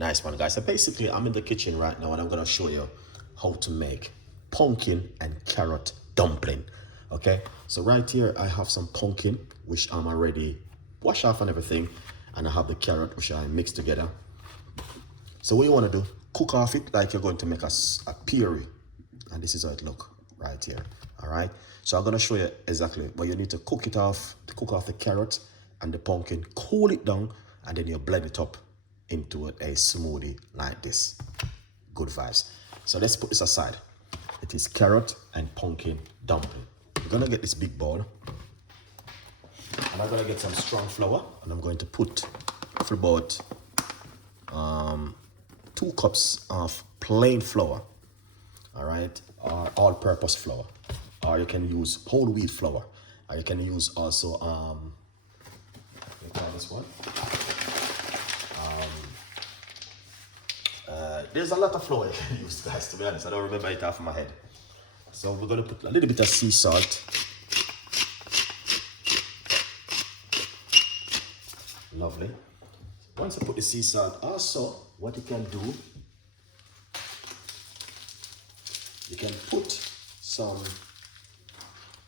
Nice one, guys. So basically, I'm in the kitchen right now and I'm gonna show you how to make pumpkin and carrot dumpling. Okay, so right here I have some pumpkin which I'm already washed off and everything, and I have the carrot which I mixed together. So what you want to do, cook off it like you're going to make a puree, and this is how it look right here. All right, so I'm gonna show you exactly, but you need to cook it off, to cook off the carrot and the pumpkin, cool it down, and then you blend it up into a smoothie like this. Good vibes. So let's put this aside. It is carrot and pumpkin dumpling. We're gonna get this big bowl, and I'm gonna get some strong flour, and I'm going to put for about 2 cups of plain flour. All right, or all-purpose flour, or you can use whole wheat flour, or you can use also what do you call this one? There's a lot of flour you can use, guys, to be honest. I don't remember it off my head. So we're going to put a little bit of sea salt. Lovely. Once I put the sea salt, also what you can do, you can put some,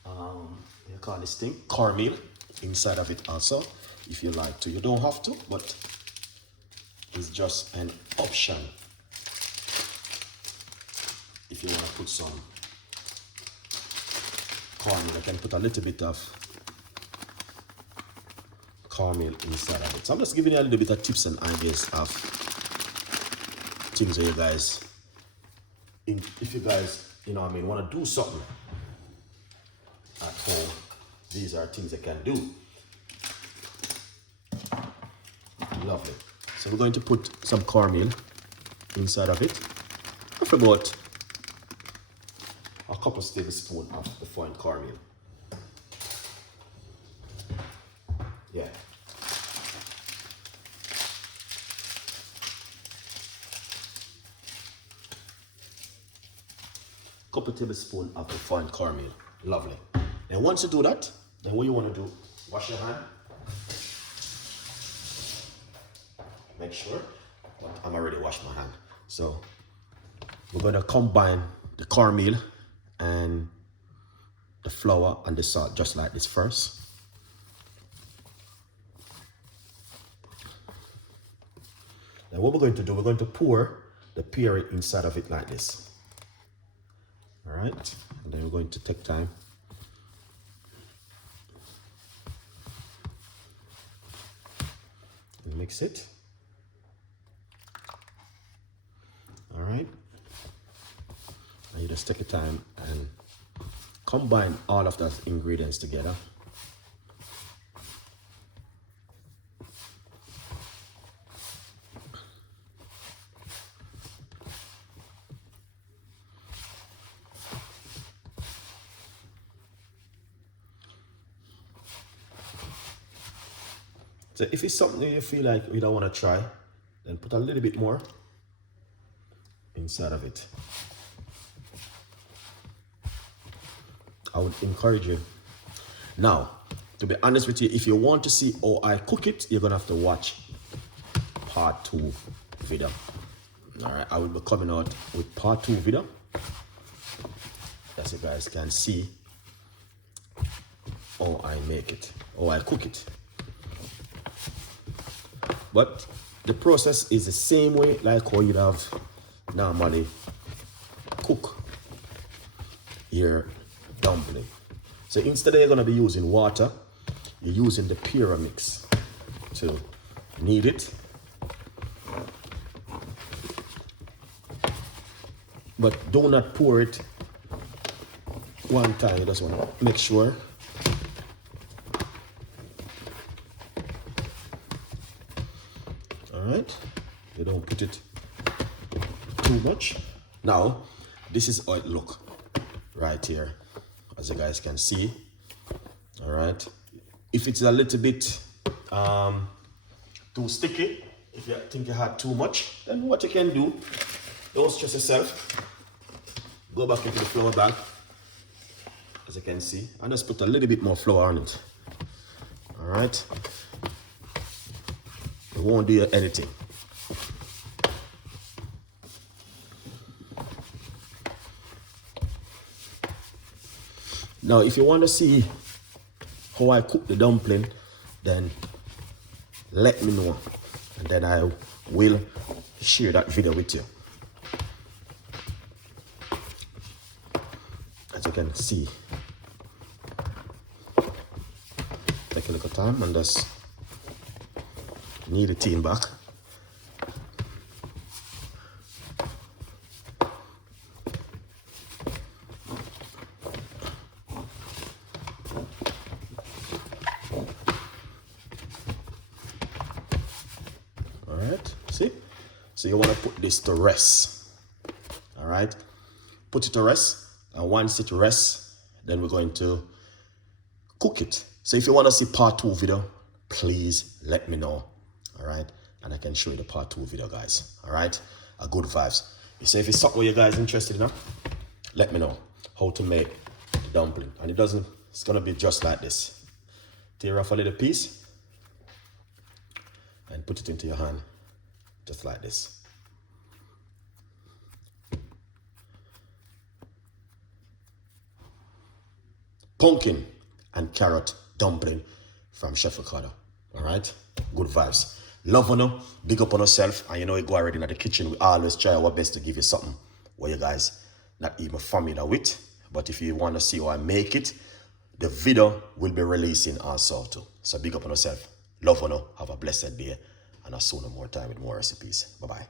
you call this thing, cornmeal inside of it also, if you like to. You don't have to, but it's just an option. If you want to put some cornmeal, I can put a little bit of cornmeal inside of it. So I'm just giving you a little bit of tips and ideas of things that you guys, if you guys, you know what I mean, want to do something at home, these are things you can do. Lovely. So we're going to put some cornmeal inside of it, for about a couple of tablespoons of the fine cornmeal. Yeah. Couple tablespoons of the fine cornmeal. Lovely. And once you do that, then what you want to do, wash your hand. Make sure, but I'm already washed my hand. So we're going to combine the cornmeal and the flour and the salt just like this first. Now what we're going to do, we're going to pour the puree inside of it like this. All right, and then we're going to take time. And mix it. All right, and you just take your time and combine all of those ingredients together. So if it's something you feel like you don't want to try, then put a little bit more inside of it. I would encourage you. Now, to be honest with you, if you want to see how I cook it, you're gonna have to watch part 2 video. All right, I will be coming out with part 2 video, as you guys can see how I make it, how I cook it. But the process is the same way like how you'd have normally cook your dumpling. So instead you're gonna be using water, you're using the puree mix to knead it. But do not pour it one time. You just wanna make sure. All right, you don't put it too much. Now, this is how it look right here, as you guys can see. All right, if it's a little bit too sticky, if you think you had too much, then what you can do, don't stress yourself. Go back into the flour bag, as you can see, and just put a little bit more flour on it. All right, it won't do you anything. Now, if you want to see how I cook the dumpling, then let me know, and then I will share that video with you. As you can see, take a little time and just knead the tin back. Alright, see? So you want to put this to rest. Alright, put it to rest, and once it rests, then we're going to cook it. So if you want to see part 2 video, please let me know. Alright, and I can show you the part 2 video, guys. Alright, a good vibes. So if it's something you guys interested in, let me know how to make the dumpling. And it's gonna be just like this. Tear off a little piece and put it into your hand, just like this. Pumpkin and carrot dumpling from Chef Ricardo. Alright, good vibes. Love on you, big up on yourself, and you know you go already in the kitchen. We always try our best to give you something where you guys not even familiar with. But if you want to see how I make it, the video will be releasing also too. So big up on yourself. Love on you, have a blessed day, and I'll see you more time with more recipes. Bye bye.